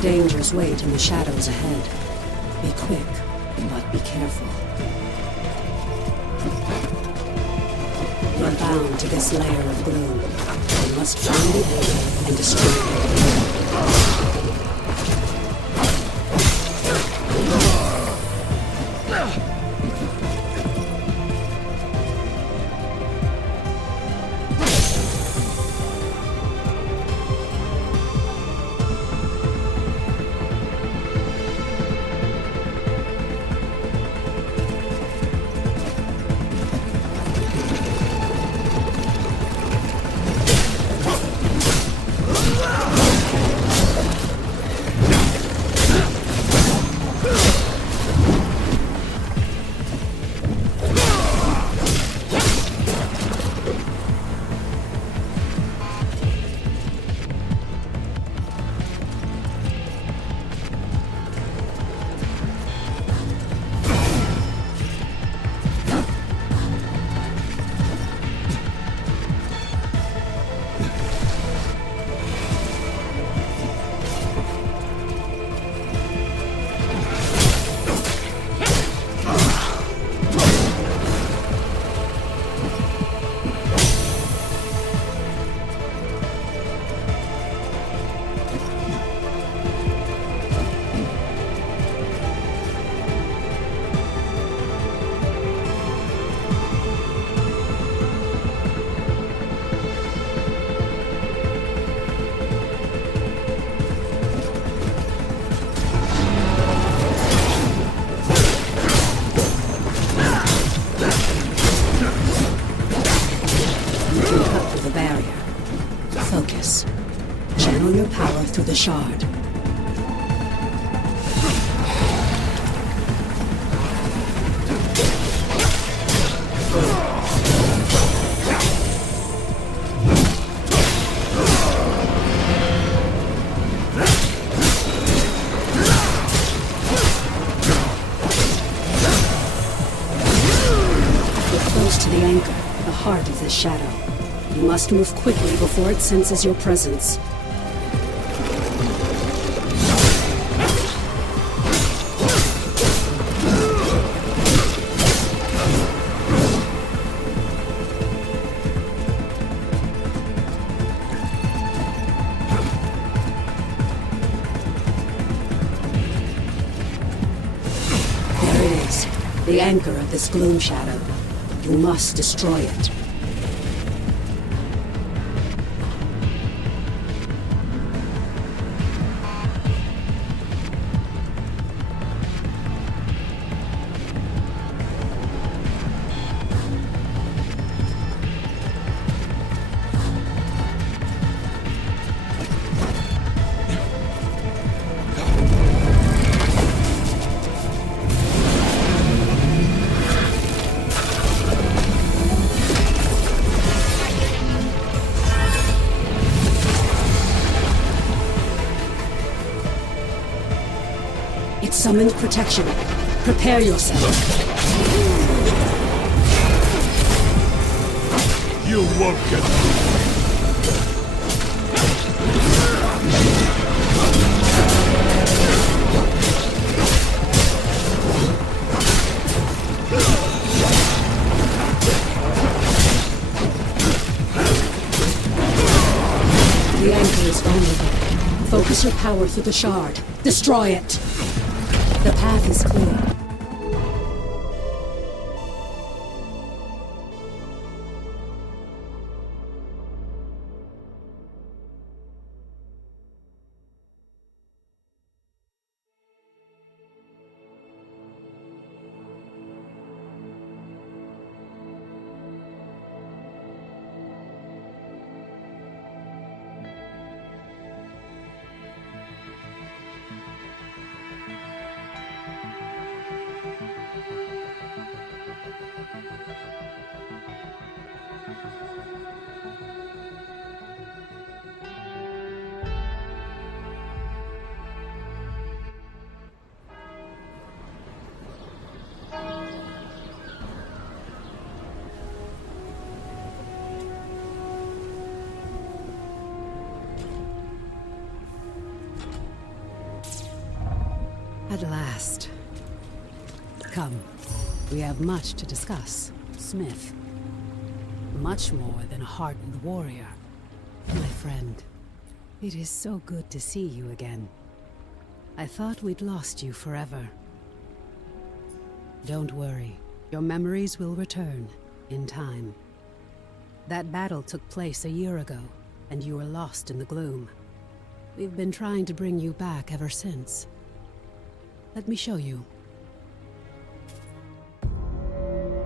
dangers wait in the shadows ahead. Be quick, but be careful. You're bound to this layer of gloom. You must find the anchor and destroy it. Focus. Channel your power through the shard. You're close to the anchor, the heart of this shadow. You must move quickly before it senses your presence. There it is, the anchor of this gloom shadow. You must destroy it. It summoned protection. Prepare yourself. You won't get through. The anchor is vulnerable. Focus your power through the shard. Destroy it. The path is clear. At last. Come. We have much to discuss, Smith. Much more than a hardened warrior. My friend, it is so good to see you again. I thought we'd lost you forever. Don't worry. Your memories will return, in time. That battle took place a year ago, and you were lost in the gloom. We've been trying to bring you back ever since. Let me show you.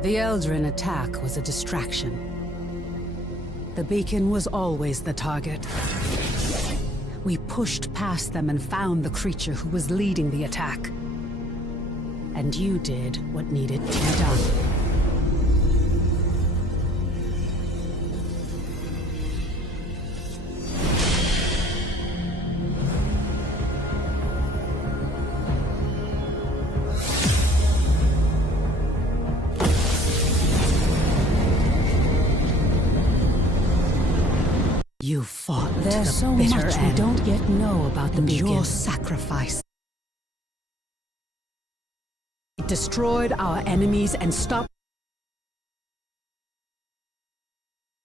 The Eldrin attack was a distraction. The beacon was always the target. We pushed past them and found the creature who was leading the attack. And you did what needed to be done. You fought. There's so much we don't yet know about the beacon. Your sacrifice. It destroyed our enemies and stopped.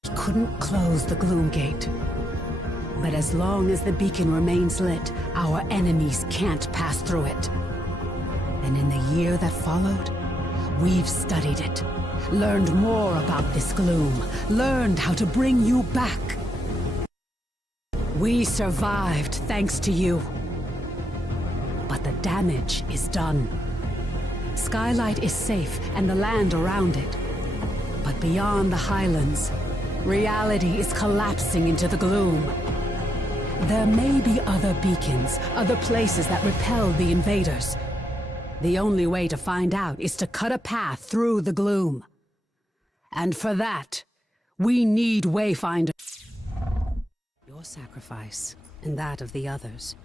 We couldn't close the Gloom Gate. But as long as the beacon remains lit, our enemies can't pass through it. And in the year that followed, we've studied it, learned more about this gloom, learned how to bring you back. We survived thanks to you. But the damage is done. Skylight is safe and the land around it. But beyond the Highlands, reality is collapsing into the gloom. There may be other beacons, other places that repel the invaders. The only way to find out is to cut a path through the gloom. And for that, we need Wayfinder. Your sacrifice, and that of the others.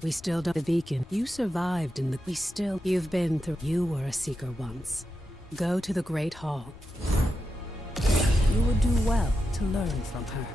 We still don't. The beacon. You survived in the. You've been through. You were a seeker once. Go to the Great Hall. You would do well to learn from her.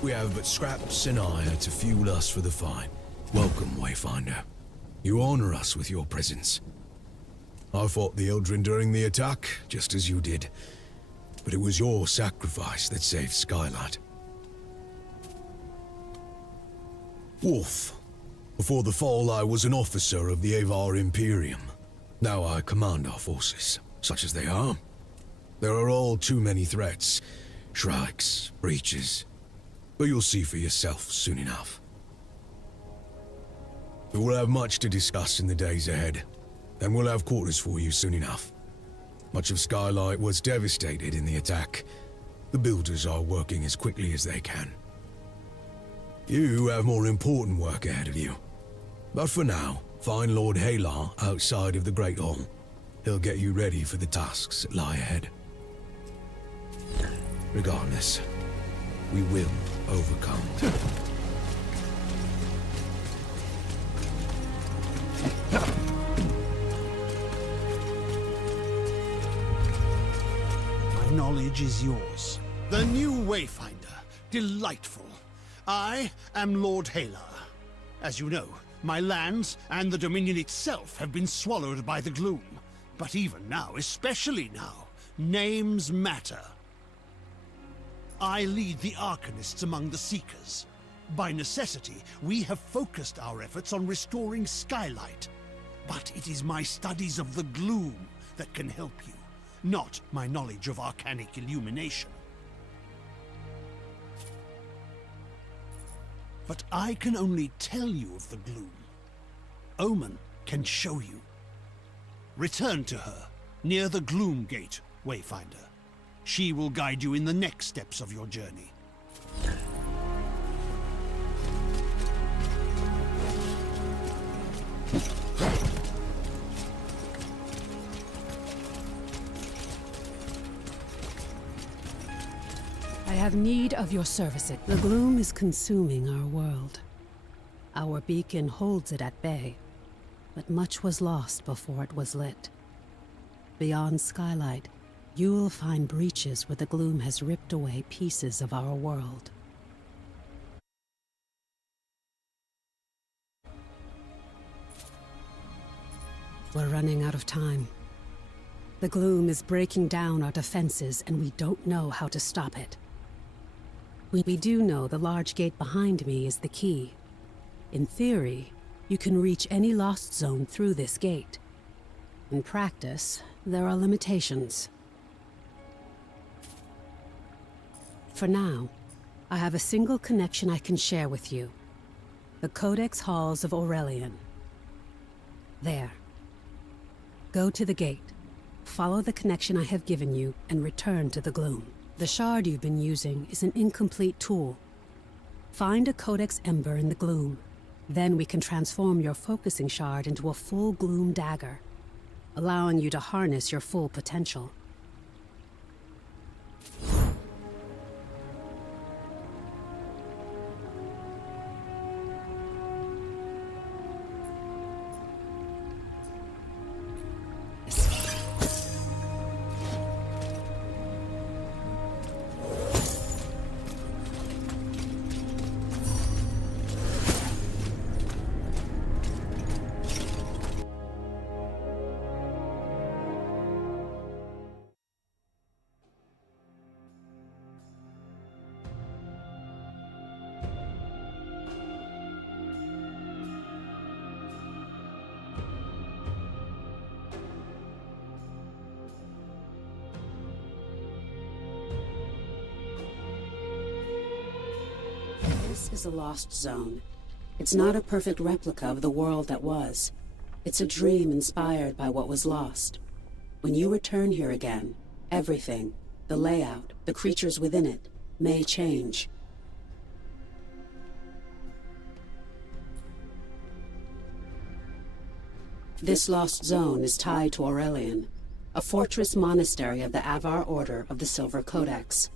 We have but scraps and iron to fuel us for the fight. Welcome, Wayfinder. You honor us with your presence. I fought the Eldrin during the attack, just as you did. But it was your sacrifice that saved Skylight. Wolf. Before the fall, I was an officer of the Avar Imperium. Now I command our forces, such as they are. There are all too many threats. Shrikes, breaches. But you'll see for yourself soon enough. We will have much to discuss in the days ahead, and we'll have quarters for you soon enough. Much of Skylight was devastated in the attack. The builders are working as quickly as they can. You have more important work ahead of you. But for now, find Lord Halar outside of the Great Hall. He'll get you ready for the tasks that lie ahead. Regardless, we will overcome. My knowledge is yours. The new Wayfinder. Delightful. I am Lord Halar. As you know, my lands and the Dominion itself have been swallowed by the gloom. But even now, especially now, names matter. I lead the Arcanists among the Seekers. By necessity, we have focused our efforts on restoring Skylight. But it is my studies of the gloom that can help you, not my knowledge of arcanic illumination. But I can only tell you of the gloom. Omen can show you. Return to her, near the Gloom Gate, Wayfinder. She will guide you in the next steps of your journey. I have need of your services. The gloom is consuming our world. Our beacon holds it at bay, but much was lost before it was lit. Beyond Skylight, you will find breaches where the gloom has ripped away pieces of our world. We're running out of time. The gloom is breaking down our defenses, and we don't know how to stop it. We do know the large gate behind me is the key. In theory, you can reach any lost zone through this gate. In practice, there are limitations. For now, I have a single connection I can share with you. The Codex Halls of Aurelian. There. Go to the gate, follow the connection I have given you, and return to the gloom. The shard you've been using is an incomplete tool. Find a Codex Ember in the gloom. Then we can transform your focusing shard into a full gloom dagger, allowing you to harness your full potential. This is a lost zone. It's not a perfect replica of the world that was. It's a dream inspired by what was lost. When you return here again, everything, the layout, the creatures within it, may change. This lost zone is tied to Aurelian, a fortress monastery of the Avar Order of the Silver Codex.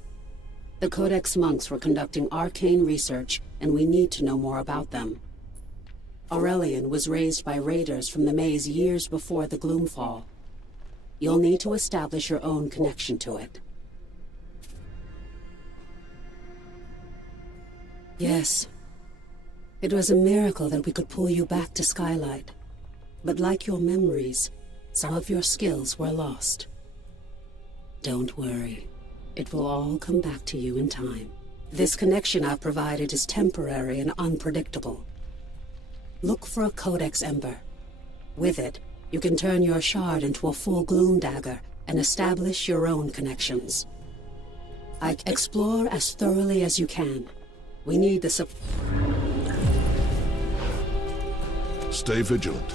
The Codex monks were conducting arcane research, and we need to know more about them. Aurelian was raised by raiders from the maze years before the Gloomfall. You'll need to establish your own connection to it. Yes. It was a miracle that we could pull you back to Skylight. But like your memories, some of your skills were lost. Don't worry. It will all come back to you in time. This connection I've provided is temporary and unpredictable. Look for a Codex Ember. With it, you can turn your shard into a full gloom dagger and establish your own connections. Explore as thoroughly as you can. We need the Stay vigilant.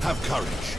Have courage.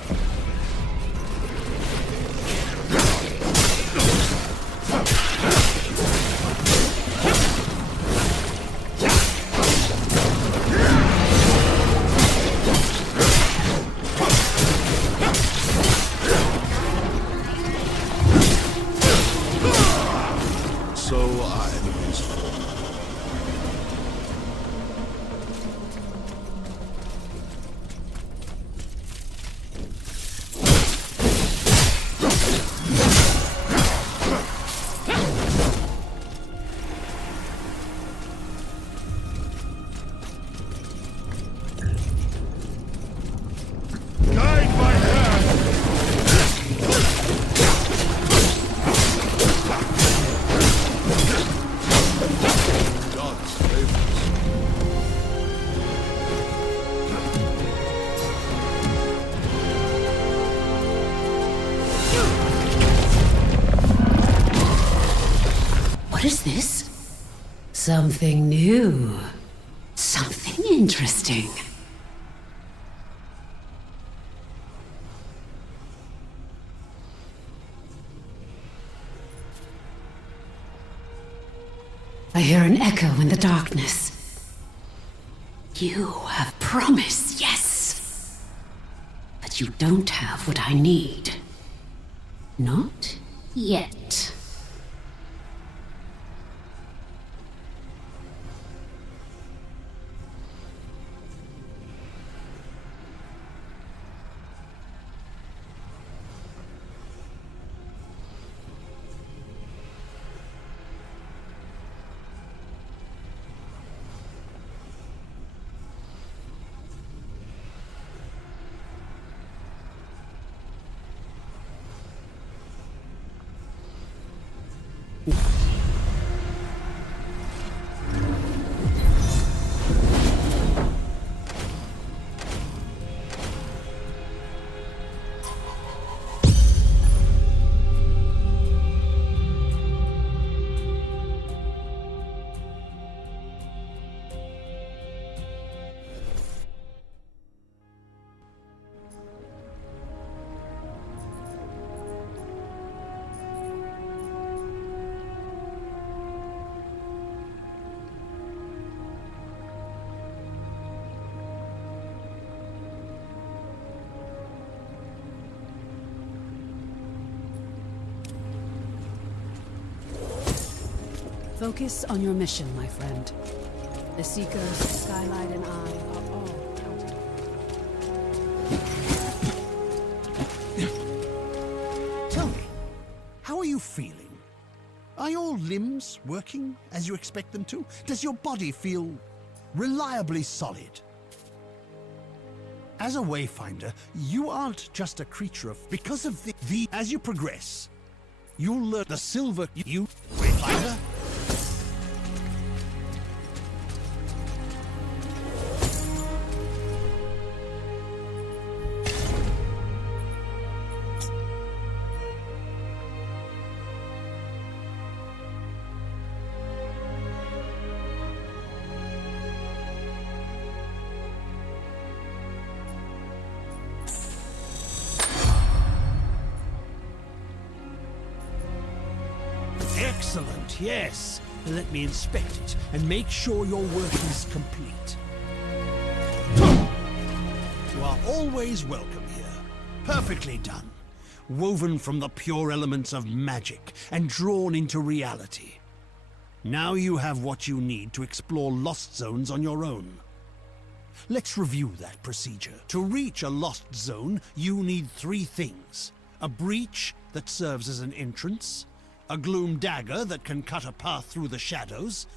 What is this? Something new. Something interesting. I hear an echo in the darkness. You have promise, yes. But you don't have what I need. Not yet. Focus on your mission, my friend. The Seekers, Skylight, and I are all counted on. Tell me, how are you feeling? Are your limbs working as you expect them to? Does your body feel reliably solid? As a Wayfinder, you aren't just a creature of... Because of the as you progress, you'll learn the silver... You, Wayfinder? Excellent, yes. Let me inspect it and make sure your work is complete. You are always welcome here. Perfectly done. Woven from the pure elements of magic and drawn into reality. Now you have what you need to explore lost zones on your own. Let's review that procedure. To reach a lost zone, you need 3 things. A breach that serves as an entrance, a gloom dagger that can cut a path through the shadows,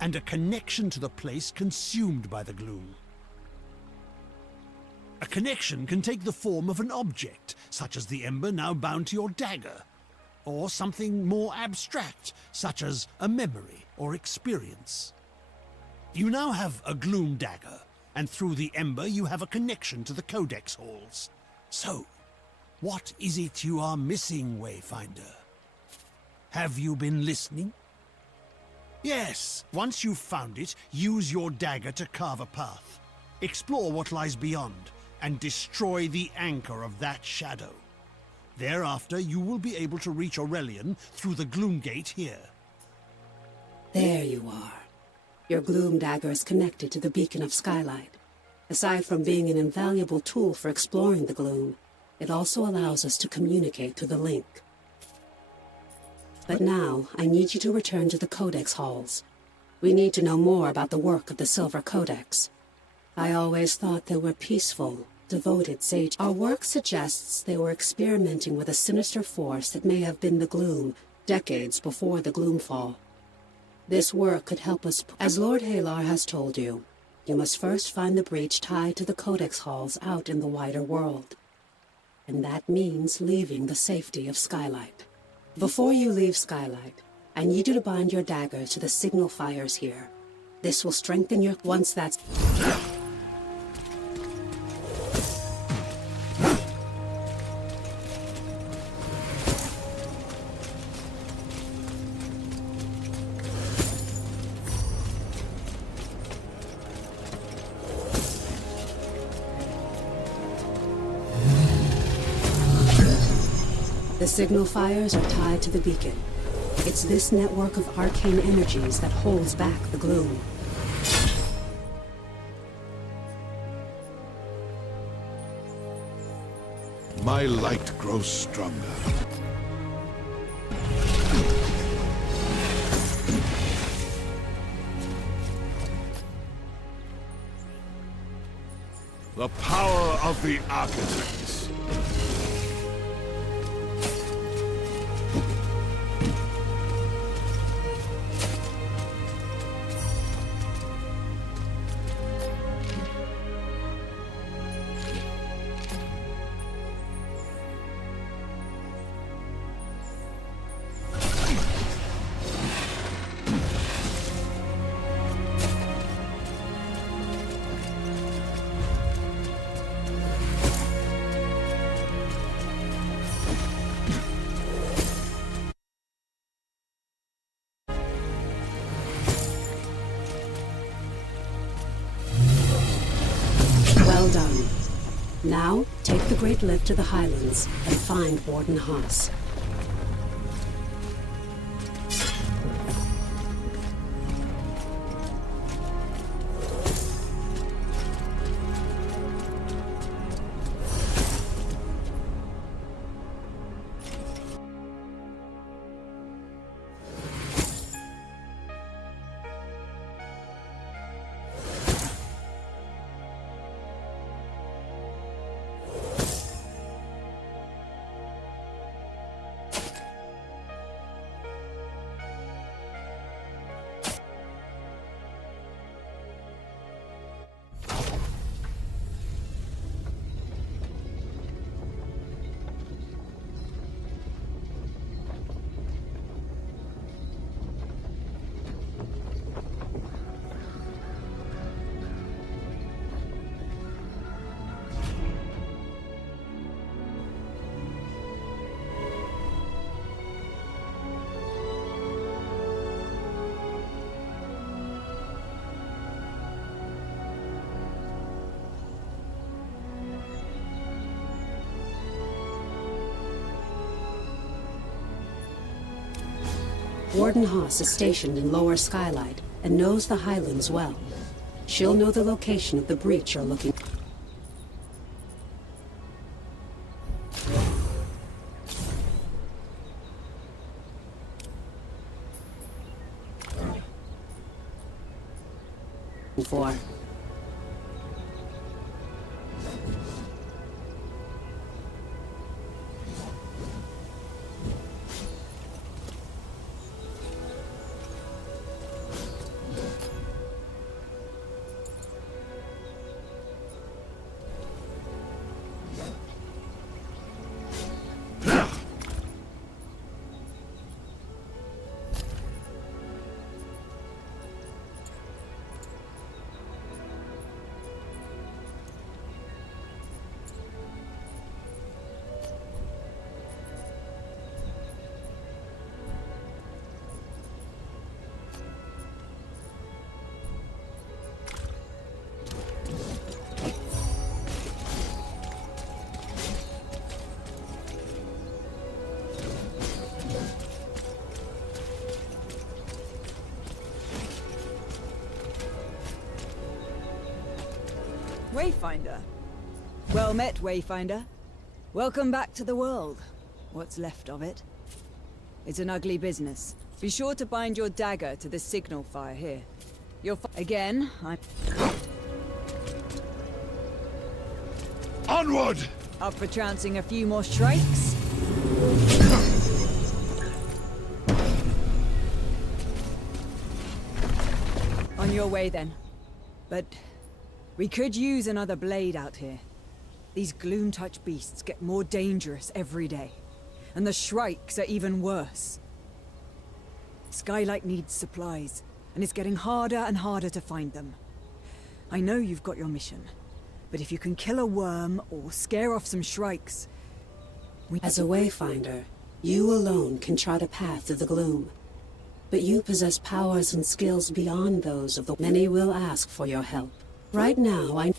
and a connection to the place consumed by the gloom. A connection can take the form of an object, such as the ember now bound to your dagger, or something more abstract, such as a memory or experience. You now have a gloom dagger, and through the ember you have a connection to the codex halls. So, what is it you are missing, Wayfinder? Have you been listening? Yes, once you've found it, use your dagger to carve a path. Explore what lies beyond, and destroy the anchor of that shadow. Thereafter, you will be able to reach Aurelion through the Gloom Gate here. There you are. Your gloom dagger is connected to the beacon of Skylight. Aside from being an invaluable tool for exploring the gloom, it also allows us to communicate through the link. But now, I need you to return to the Codex halls. We need to know more about the work of the Silver Codex. I always thought they were peaceful, devoted sage. Our work suggests they were experimenting with a sinister force that may have been the Gloom, decades before the Gloomfall. This work could help us. As Lord Halar has told you, you must first find the breach tied to the Codex halls out in the wider world. And that means leaving the safety of Skylight. Before you leave Skylight, I need you to bind your dagger to the signal fires here. This will strengthen your... Once that's... The signal fires are tied to the beacon. It's this network of arcane energies that holds back the gloom. My light grows stronger. The power of the architects. Well done. Now, take the Great Lift to the Highlands and find Warden Haas. Warden Haas is stationed in Lower Skylight and knows the Highlands well. She'll know the location of the breach you're looking for. Wayfinder. Well met, Wayfinder. Welcome back to the world. What's left of it. It's an ugly business. Be sure to bind your dagger to the signal fire here. Again, I'm... Onward! Up for trouncing a few more shrikes? On your way then. But... we could use another blade out here. These gloom-touch beasts get more dangerous every day. And the shrikes are even worse. Skylight needs supplies, and it's getting harder and harder to find them. I know you've got your mission, but if you can kill a worm or scare off some shrikes... As a Wayfinder, you alone can chart a path through the gloom. But you possess powers and skills beyond those of the... Many will ask for your help. Right now, I...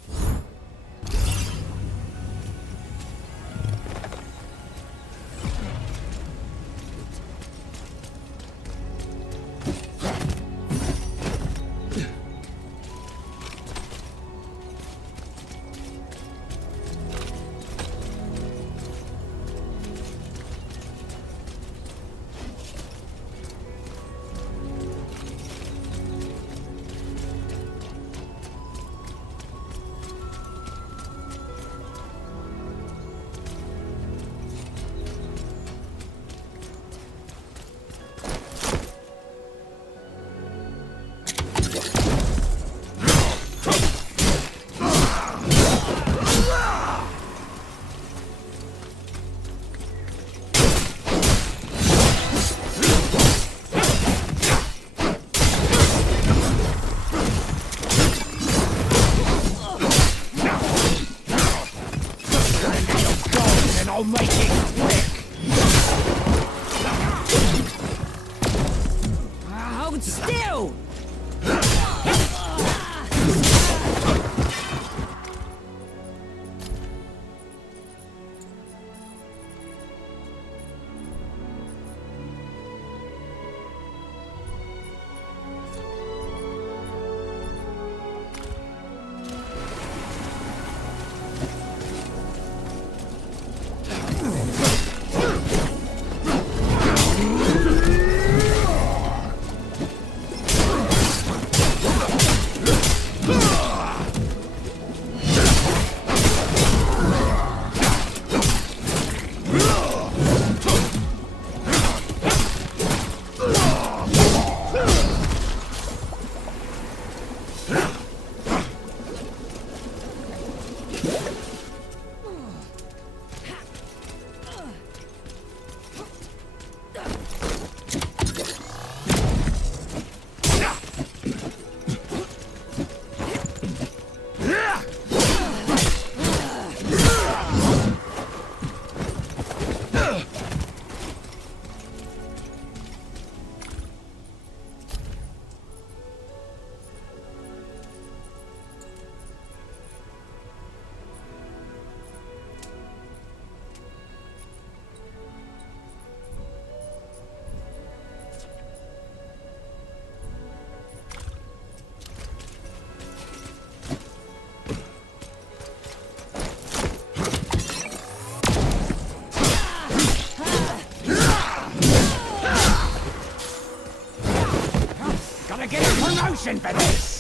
reason for this!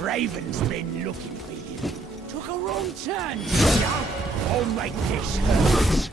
Raven's been looking for you. Took a wrong turn, didn't ya? I'll make this hurt.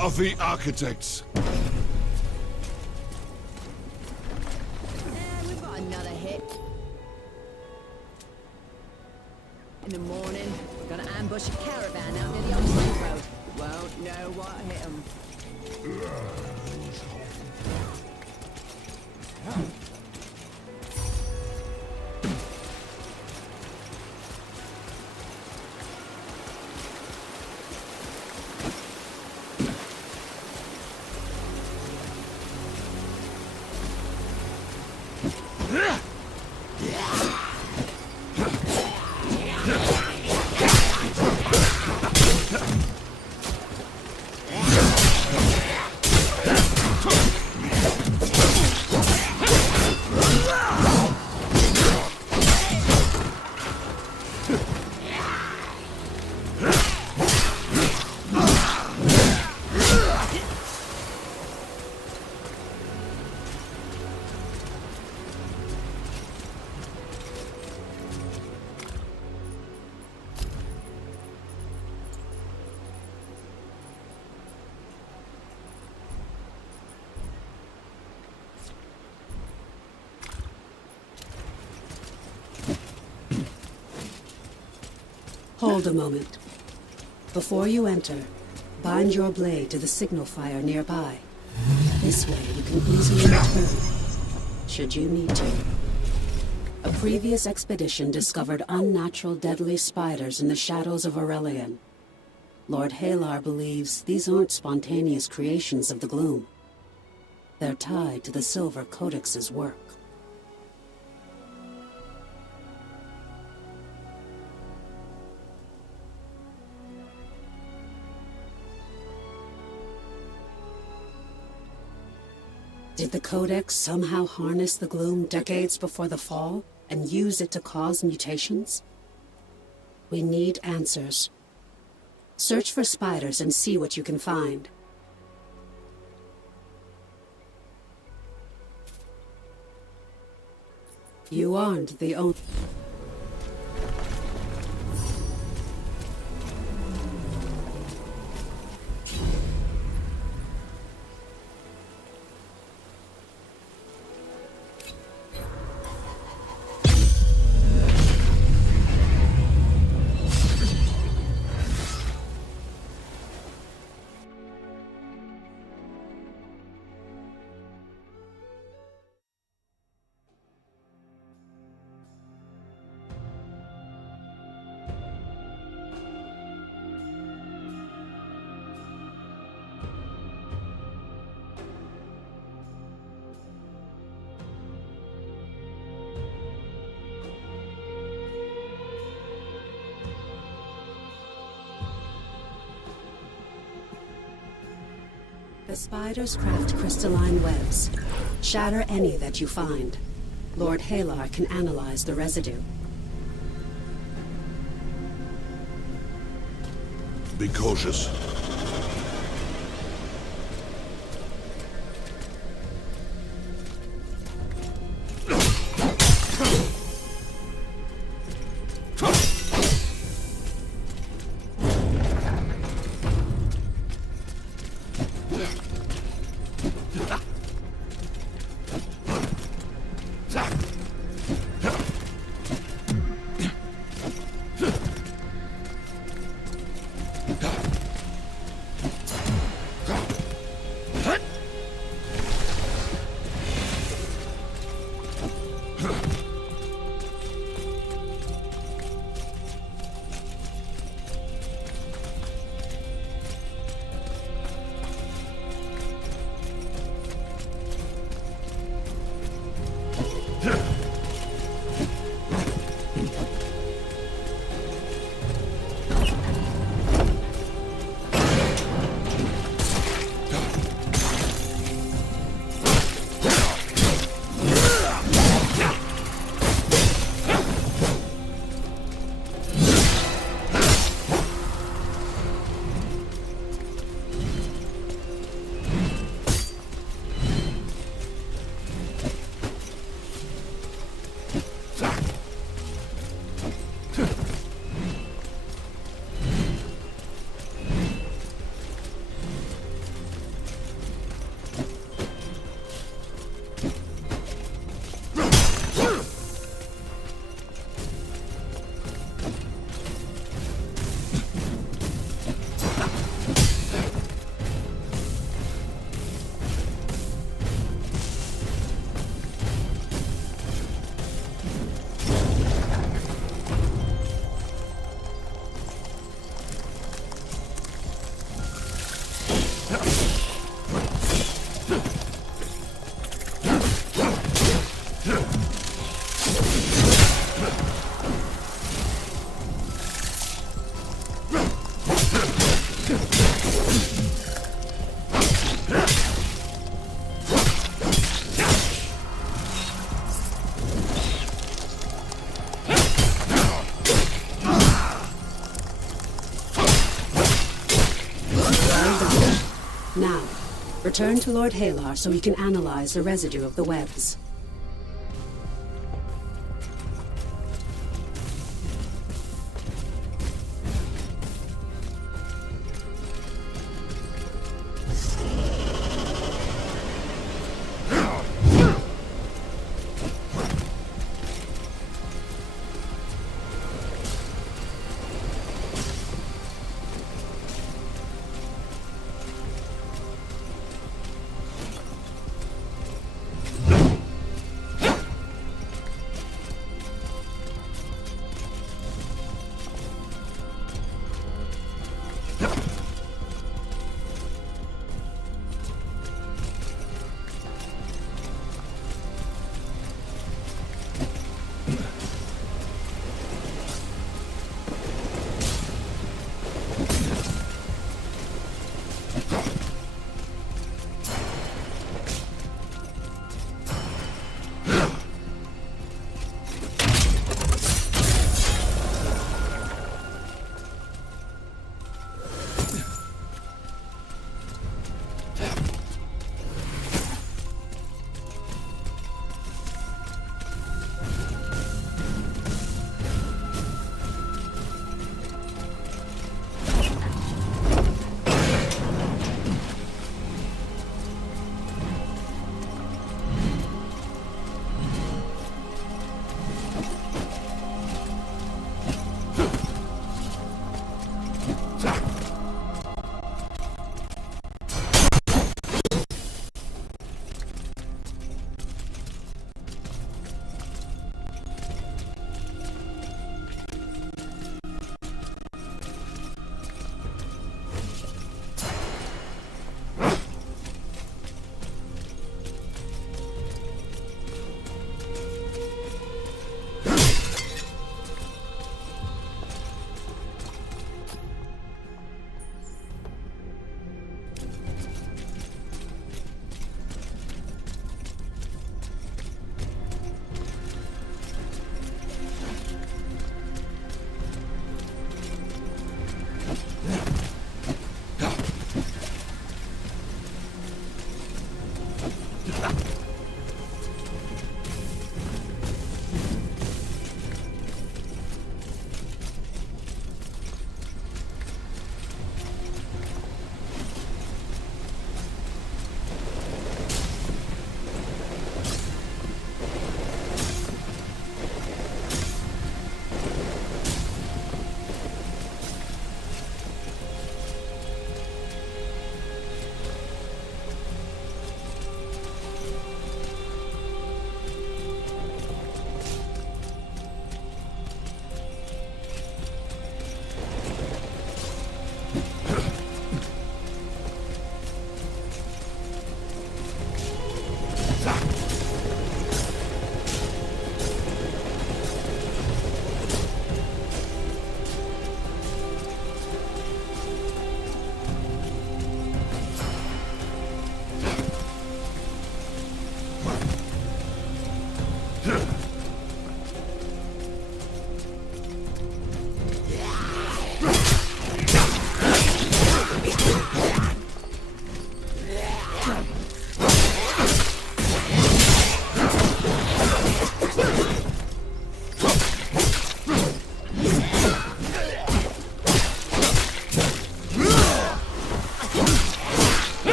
Of the architects. We've got another hit. In the morning, we're gonna ambush a caravan out near the old road. Won't know what hit 'em. Hold a moment. Before you enter, bind your blade to the signal fire nearby. This way you can easily return, should you need to. A previous expedition discovered unnatural deadly spiders in the shadows of Aurelian. Lord Halar believes these aren't spontaneous creations of the gloom. They're tied to the Silver Codex's work. Did the Codex somehow harness the gloom decades before the fall and use it to cause mutations? We need answers. Search for spiders and see what you can find. You aren't the only... The spiders craft crystalline webs. Shatter any that you find. Lord Halar can analyze the residue. Be cautious. Return to Lord Halar so he can analyze the residue of the webs.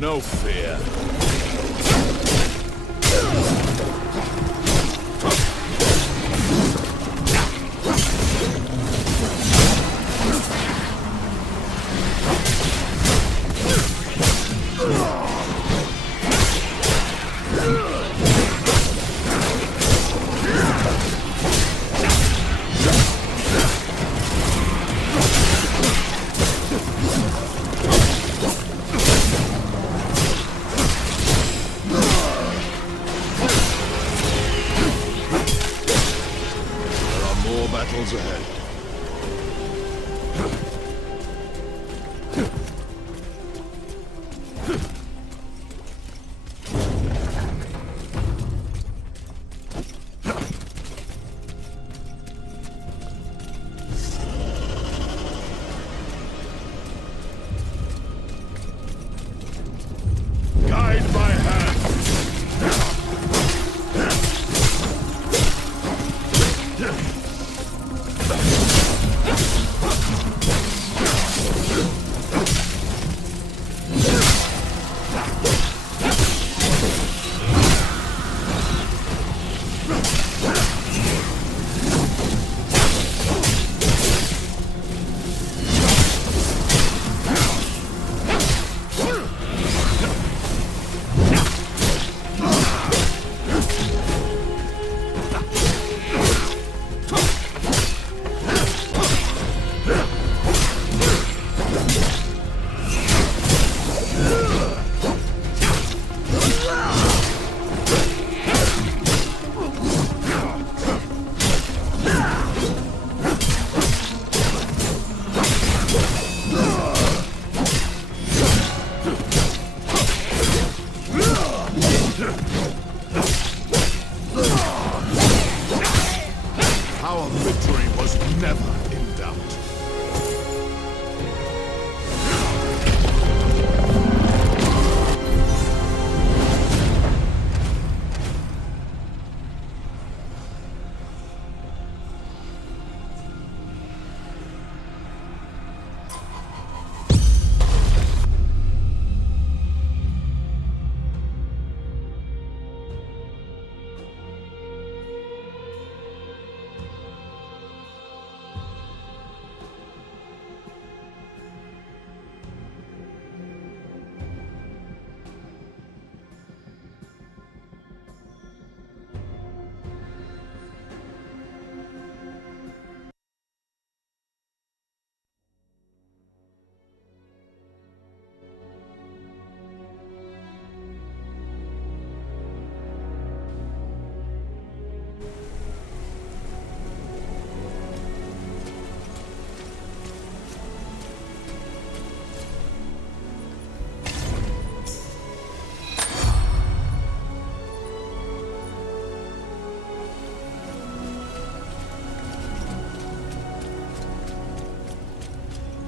No fear. More battles ahead. Guide my hand. Our victory was never in doubt.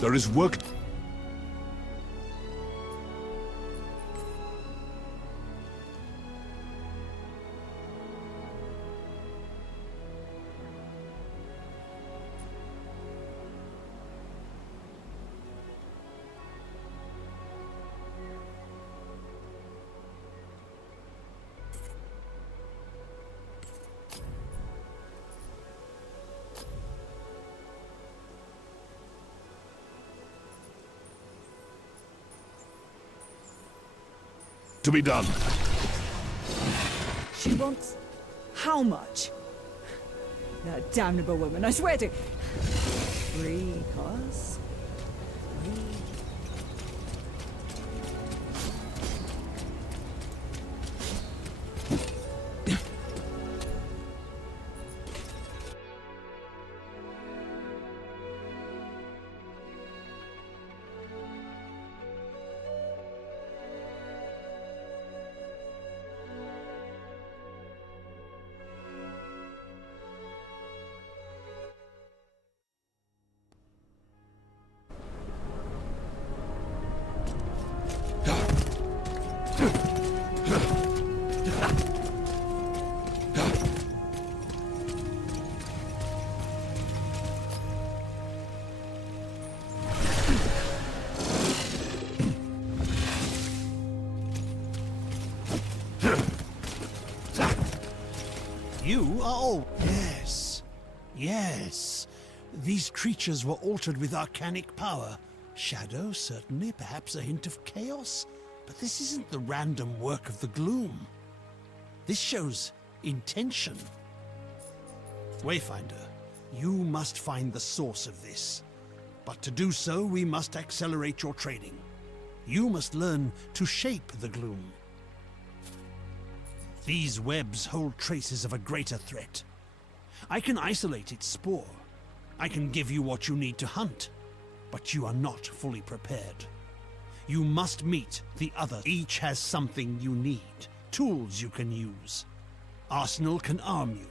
There is work. To be done. She wants... how much? That damnable woman, I swear to... 3 costs? 3... You are all... Yes. Yes. These creatures were altered with arcanic power. Shadow, certainly, perhaps a hint of chaos. But this isn't the random work of the gloom. This shows intention. Wayfinder, you must find the source of this. But to do so, we must accelerate your training. You must learn to shape the gloom. These webs hold traces of a greater threat. I can isolate its spore. I can give you what you need to hunt. But you are not fully prepared. You must meet the others. Each has something you need. Tools you can use. Arsenal can arm you.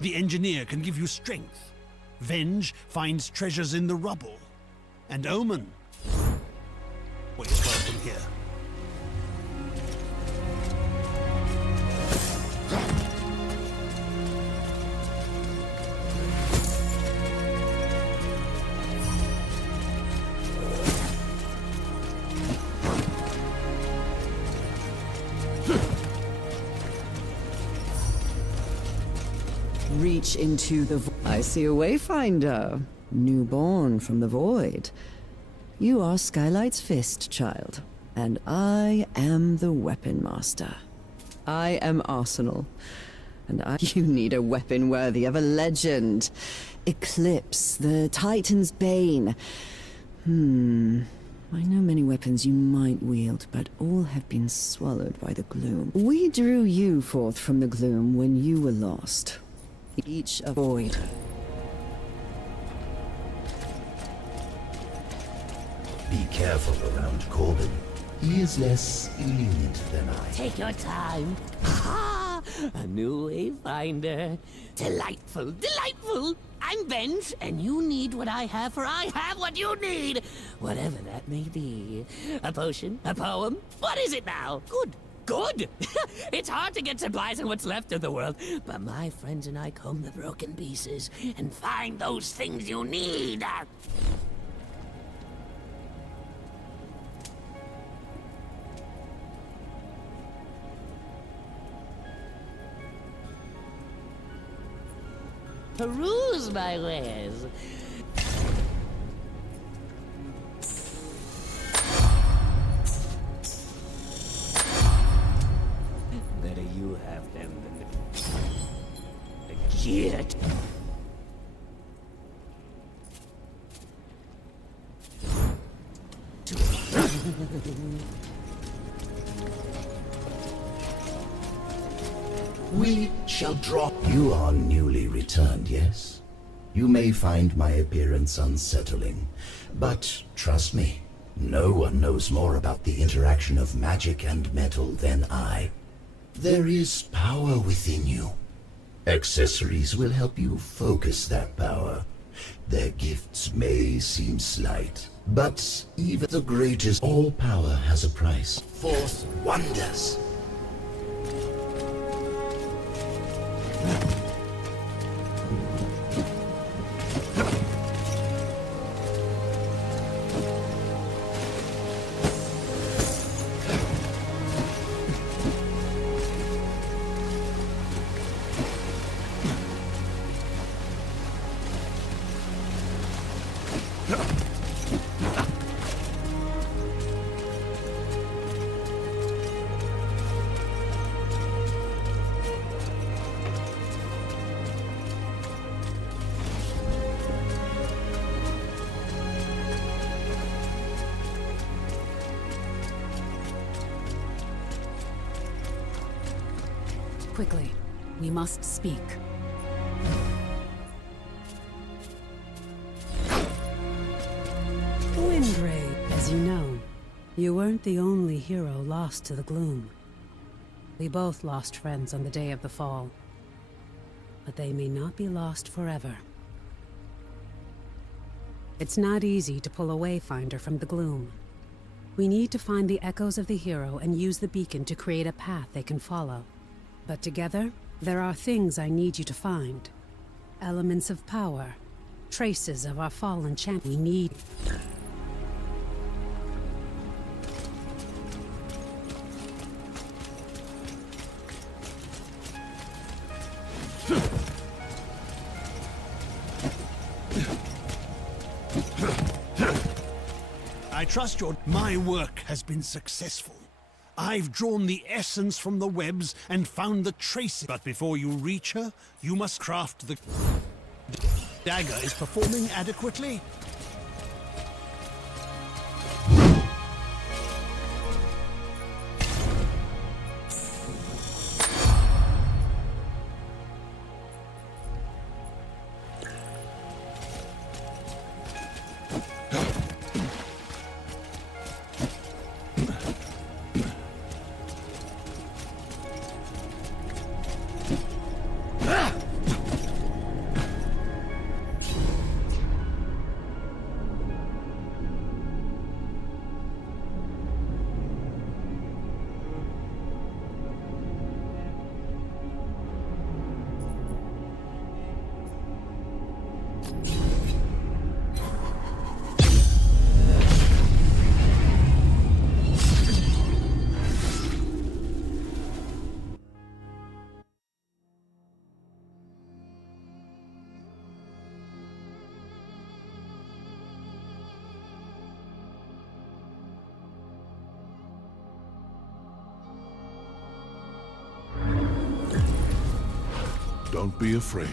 The engineer can give you strength. Venge finds treasures in the rubble. And Omen... Wait, welcome here. Reach into the I see a Wayfinder, newborn from the void. You are Skylight's fist, child, and I am the weapon master. I am Arsenal, and you need a weapon worthy of a legend. Eclipse, the Titan's Bane. I know many weapons you might wield, but all have been swallowed by the gloom. We drew you forth from the gloom when you were lost. Each a void. Be careful around Corbin. He is less lenient than I. Take your time. Ha! A new Wayfinder. Delightful, delightful. I'm Venge, and you need what I have, for I have what you need. Whatever that may be. A potion, a poem. What is it now? Good. Good! It's hard to get supplies in what's left of the world, but my friends and I comb the broken pieces and find those things you need. Peruse my wares. Better you have them than the kid. We shall drop. You are newly returned, yes? You may find my appearance unsettling, but trust me, no one knows more about the interaction of magic and metal than I. There is power within you. Accessories will help you focus that power. Their gifts may seem slight, but even the greatest, all power has a price. Forth wonders. Quickly, we must speak. Windrave, as you know, you weren't the only hero lost to the gloom. We both lost friends on the day of the fall. But they may not be lost forever. It's not easy to pull a Wayfinder from the gloom. We need to find the echoes of the hero and use the beacon to create a path they can follow. But together, there are things I need you to find. Elements of power. Traces of our fallen champion. We need... I trust my work has been successful. I've drawn the essence from the webs and found the traces. But before you reach her, you must craft the dagger is performing adequately. Don't be afraid.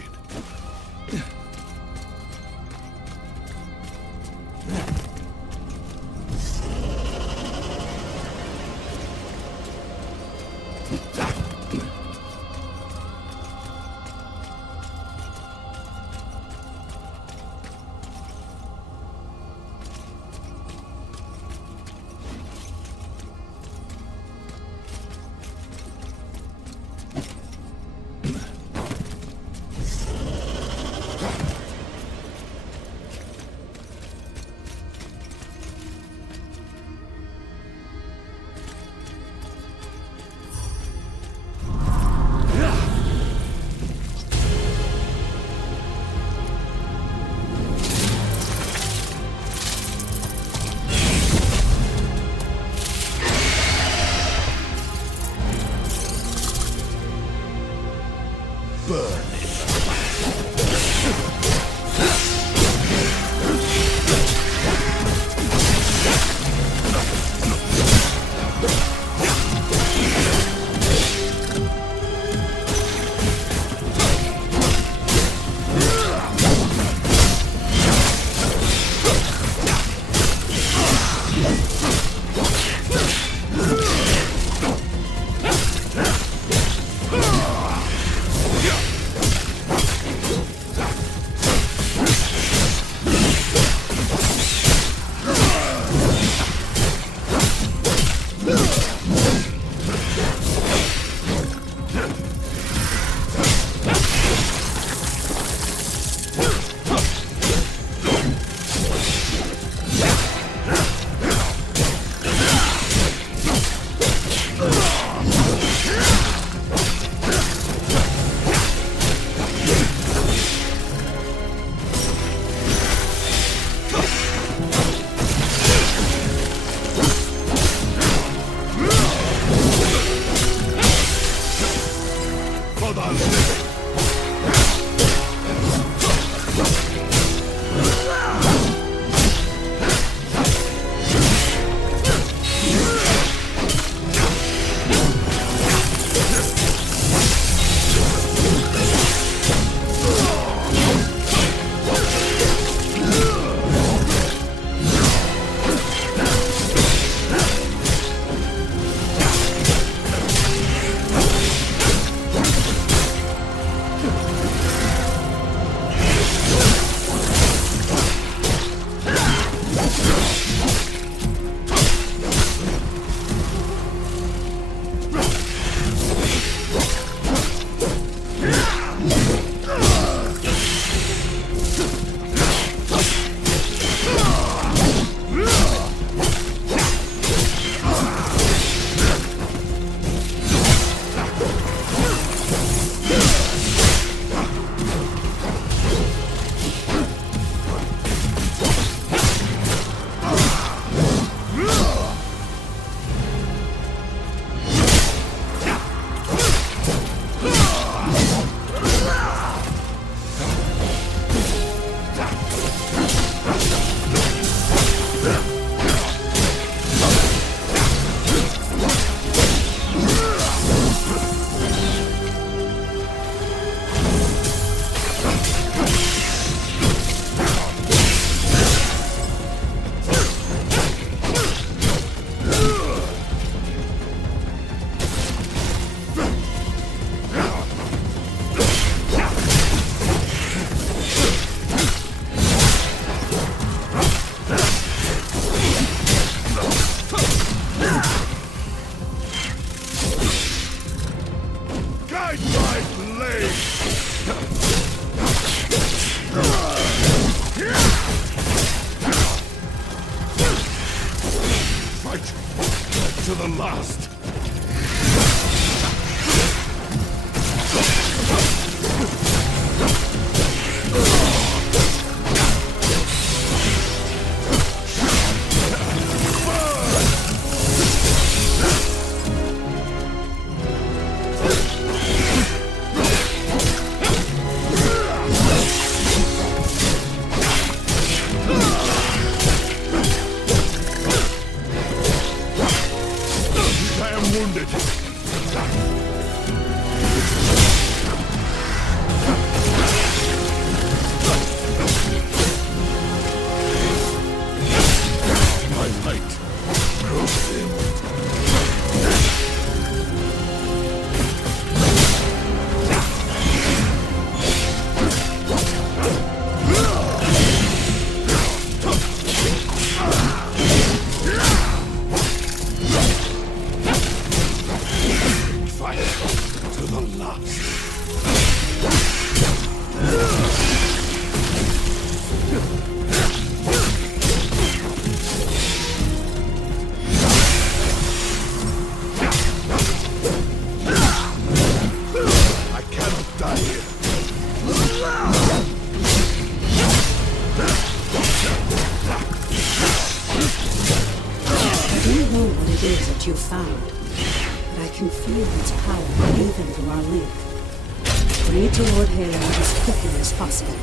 to the last. I am wounded. My light grows dim. Fight to the last. I cannot die here. I don't know what it is that you found, but I can feel its power even through our link. Bring it to Lord Halo as quickly as possible.